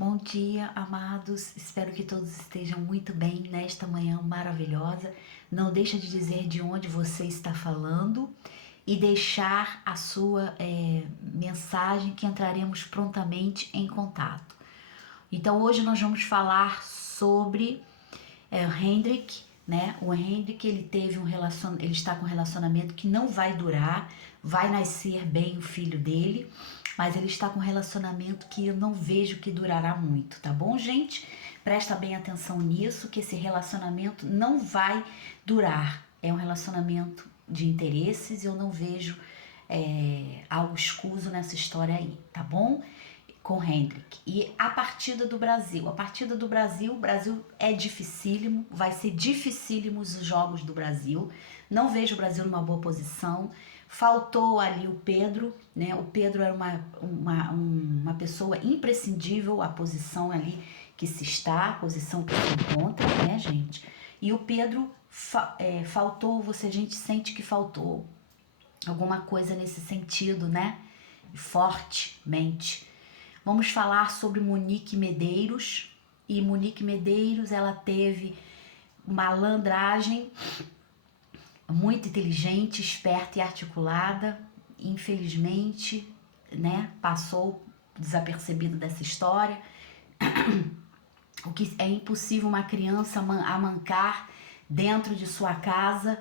Bom dia, amados. Espero que todos estejam muito bem nesta manhã maravilhosa. Não deixa de dizer de onde você está falando e deixar a sua mensagem que entraremos prontamente em contato. Então hoje nós vamos falar sobre Hendrik, né? O Hendrik ele está com um relacionamento que não vai durar, vai nascer bem o filho dele, mas ele está com um relacionamento que eu não vejo que durará muito, tá bom, gente? Presta bem atenção nisso, que esse relacionamento não vai durar. É um relacionamento de interesses e eu não vejo algo escuso nessa história aí, tá bom? Com Hendrik. E a partida do Brasil. A partida do Brasil, o Brasil é dificílimo, vai ser dificílimo os jogos do Brasil. Não vejo o Brasil numa boa posição. Faltou ali o Pedro, né? O Pedro era uma pessoa imprescindível, a posição ali que se está, a posição que se encontra, né, gente? E o Pedro faltou, a gente sente que faltou alguma coisa nesse sentido, né? Fortemente. Vamos falar sobre Monique Medeiros. E Monique Medeiros, ela teve malandragem, muito inteligente, esperta e articulada. Infelizmente, né, passou desapercebido dessa história. O que é impossível uma criança amancar dentro de sua casa,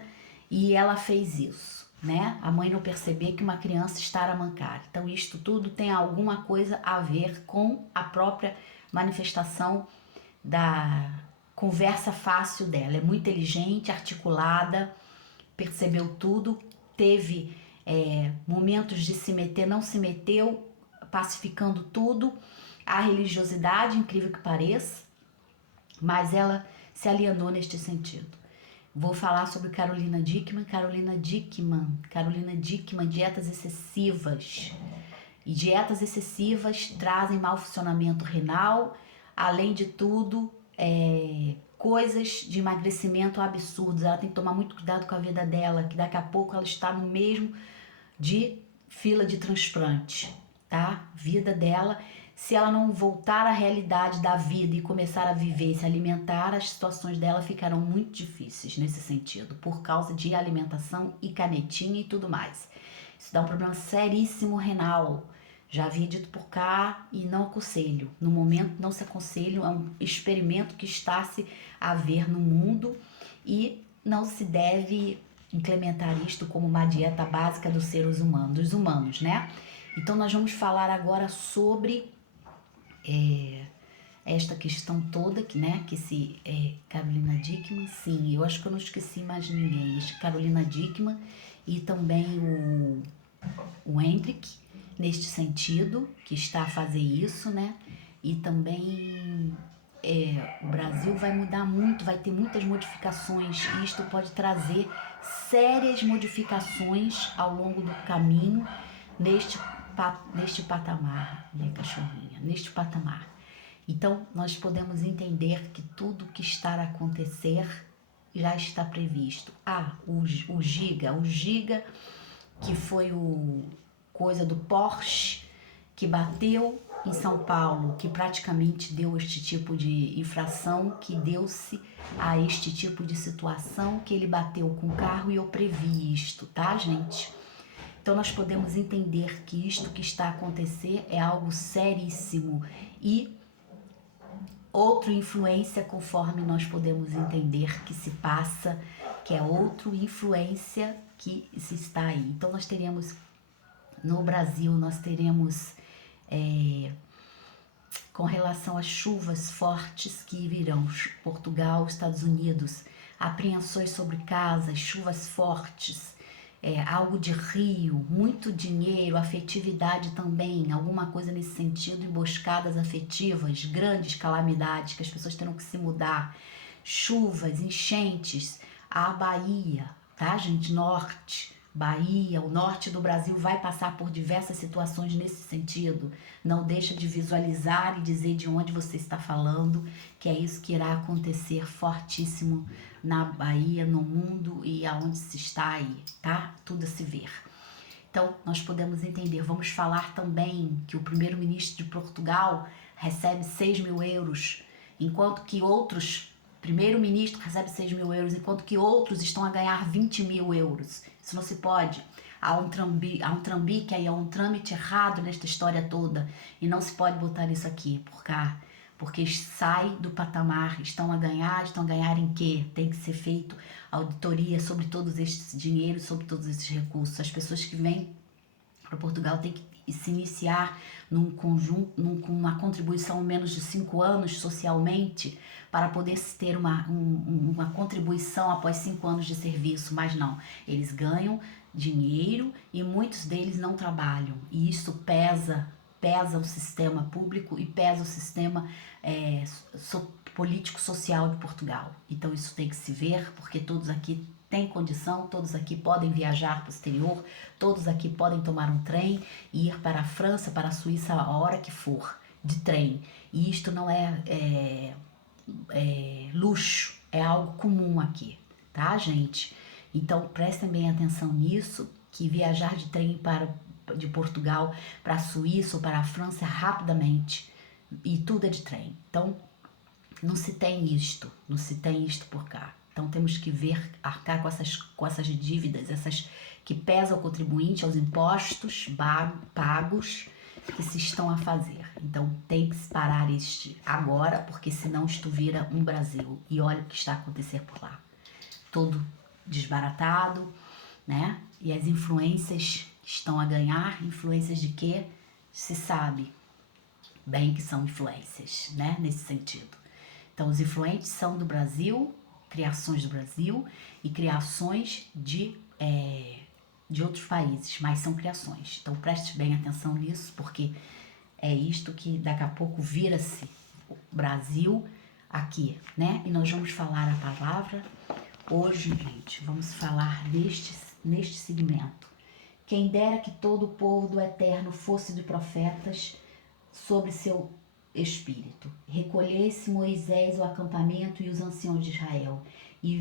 e ela fez isso, né? A mãe não perceber que uma criança está a mancar. Então isto tudo tem alguma coisa a ver com a própria manifestação da conversa fácil dela. É muito inteligente, articulada, percebeu tudo, teve momentos de se meter, não se meteu, pacificando tudo. A religiosidade, incrível que pareça, mas ela se alienou neste sentido. Vou falar sobre Carolina Dickmann, dietas excessivas. E dietas excessivas trazem mau funcionamento renal, além de tudo, coisas de emagrecimento absurdos. Ela tem que tomar muito cuidado com a vida dela, que daqui a pouco ela está no mesmo de fila de transplante, tá? Vida dela, se ela não voltar à realidade da vida e começar a viver, se alimentar, as situações dela ficarão muito difíceis nesse sentido, por causa de alimentação e canetinha e tudo mais. Isso dá um problema seríssimo renal. Já havia dito por cá e não aconselho. No momento não se aconselho, é um experimento que está-se a ver no mundo e não se deve implementar isto como uma dieta básica dos seres humanos, dos humanos, né? Então nós vamos falar agora sobre esta questão toda, Carolina Dickmann, sim, eu acho que eu não esqueci mais ninguém, Carolina Dickmann e também o Hendrik, neste sentido, que está a fazer isso, né? E também o Brasil vai mudar muito, vai ter muitas modificações, e isto pode trazer sérias modificações ao longo do caminho neste patamar, né, cachorrinha? Neste patamar. Então, nós podemos entender que tudo que está a acontecer já está previsto. O Giga, que foi o coisa do Porsche, que bateu em São Paulo, que praticamente deu este tipo de infração, que deu-se a este tipo de situação, que ele bateu com o carro, e eu previ isto, tá, gente? Então nós podemos entender que isto que está a acontecer é algo seríssimo e outra influência, conforme nós podemos entender que se passa, que é outra influência que se está aí. Então nós teremos no Brasil, com relação às chuvas fortes que virão, Portugal, Estados Unidos, apreensões sobre casas, chuvas fortes, algo de rio, muito dinheiro, afetividade também, alguma coisa nesse sentido, emboscadas afetivas, grandes calamidades que as pessoas terão que se mudar, chuvas, enchentes, a Bahia, tá, gente? Norte, Bahia, o norte do Brasil vai passar por diversas situações nesse sentido. Não deixa de visualizar e dizer de onde você está falando, que é isso que irá acontecer fortíssimo na Bahia, no mundo e aonde se está aí, tá? Tudo a se ver. Então, nós podemos entender. Vamos falar também que o primeiro-ministro de Portugal recebe 6 mil euros, enquanto que outros, primeiro-ministro recebe 6 mil euros, enquanto que outros estão a ganhar 20 mil euros. Isso não se pode. Há um trambique aí, há um trâmite errado nesta história toda. E não se pode botar isso aqui por cá. Porque sai do patamar, estão a ganhar em quê? Tem que ser feito auditoria sobre todos estes dinheiros, sobre todos esses recursos. As pessoas que vêm para Portugal têm que se iniciar num conjunto, com uma contribuição menos de 5 anos socialmente, para poder ter uma contribuição após 5 anos de serviço, mas não, eles ganham dinheiro e muitos deles não trabalham, e isso pesa o sistema público e pesa o sistema político-social de Portugal. Então isso tem que se ver, porque todos aqui têm condição, todos aqui podem viajar para o exterior, todos aqui podem tomar um trem e ir para a França, para a Suíça a hora que for, de trem. E isto não é luxo, é algo comum aqui, tá, gente? Então prestem bem atenção nisso, que viajar de trem de Portugal para a Suíça ou para a França rapidamente, e tudo é de trem. Então não se tem isto por cá. Então temos que arcar com essas dívidas, essas que pesam o contribuinte, aos impostos pagos que se estão a fazer. Então tem que se parar agora, porque senão isto vira um Brasil. E olha o que está a acontecer por lá. Todo desbaratado, né? E as influências estão a ganhar. Influências de quê? Se sabe bem que são influências, né? Nesse sentido. Então os influentes são do Brasil, criações do Brasil e criações de outros países, mas são criações. Então preste bem atenção nisso, porque é isto que daqui a pouco vira-se o Brasil aqui, né? E nós vamos falar a palavra hoje, gente. Vamos falar neste segmento. Quem dera que todo o povo do Eterno fosse de profetas sobre seu espírito. Recolhesse Moisés o acampamento e os anciãos de Israel, e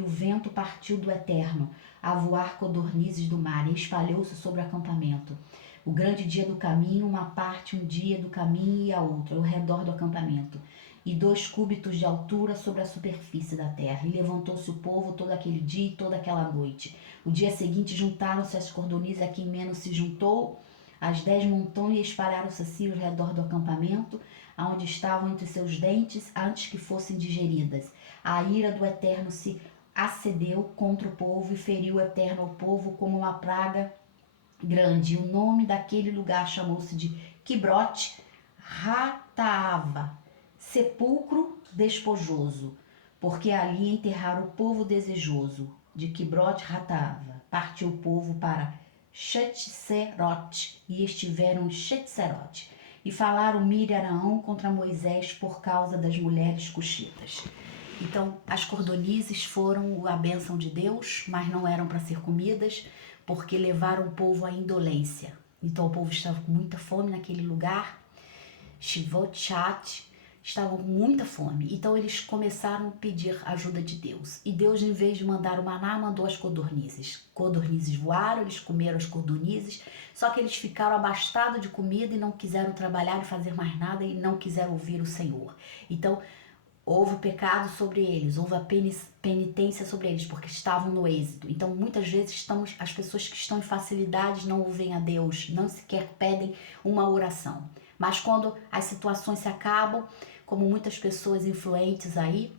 o vento partiu do Eterno a voar codornizes do mar e espalhou-se sobre o acampamento. O grande dia do caminho, uma parte um dia do caminho e a outra, ao redor do acampamento, e 2 cúbitos de altura sobre a superfície da terra. E levantou-se o povo todo aquele dia e toda aquela noite. O dia seguinte juntaram-se as cordonizes a quem menos se juntou, as 10 montões, e espalharam-se assim ao redor do acampamento, aonde estavam entre seus dentes, antes que fossem digeridas. A ira do Eterno se acendeu contra o povo e feriu o Eterno ao povo como uma praga grande. E o nome daquele lugar chamou-se de Quibrote Hataava, sepulcro despojoso, porque ali enterraram o povo desejoso. De Quibrote Hataava partiu o povo para Chetzerote, e estiveram em Chetzerote. E falaram Mir e Araão contra Moisés por causa das mulheres cuxitas. Então, as cordonizes foram a bênção de Deus, mas não eram para ser comidas, porque levaram o povo à indolência. Então, o povo estava com muita fome naquele lugar. Shivot-Chat, estavam com muita fome. Então, eles começaram a pedir ajuda de Deus. E Deus, em vez de mandar o maná, mandou as codornizes. Codornizes voaram, eles comeram as codornizes, só que eles ficaram abastados de comida e não quiseram trabalhar e fazer mais nada e não quiseram ouvir o Senhor. Então, houve o pecado sobre eles, houve a penitência sobre eles, porque estavam no êxodo. Então, muitas vezes, as pessoas que estão em facilidades não ouvem a Deus, não sequer pedem uma oração. Mas quando as situações se acabam, como muitas pessoas influentes aí,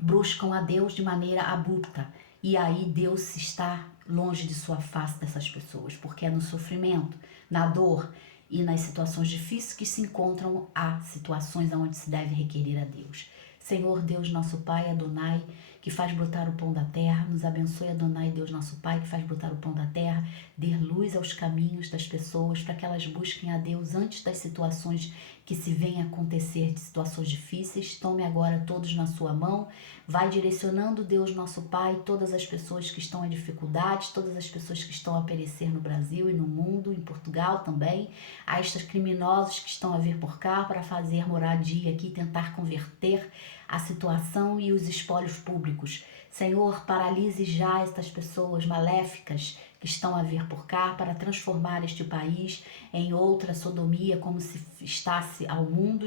buscam a Deus de maneira abrupta. E aí Deus está longe de sua face dessas pessoas, porque é no sofrimento, na dor e nas situações difíceis que se encontram as situações onde se deve requerer a Deus. Senhor Deus, nosso Pai, Adonai, que faz brotar o pão da terra, nos abençoe, Adonai, Deus nosso Pai, que faz brotar o pão da terra, dê luz aos caminhos das pessoas, para que elas busquem a Deus antes das situações que se venham a acontecer, de situações difíceis. Tome agora todos na sua mão, vai direcionando, Deus nosso Pai, todas as pessoas que estão em dificuldades, todas as pessoas que estão a perecer no Brasil e no mundo, em Portugal também, a estes criminosos que estão a vir por cá para fazer moradia aqui, tentar converter a situação e os espólios públicos. Senhor, paralise já estas pessoas maléficas que estão a vir por cá para transformar este país em outra sodomia, como se estasse ao mundo.